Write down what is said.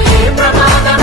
హే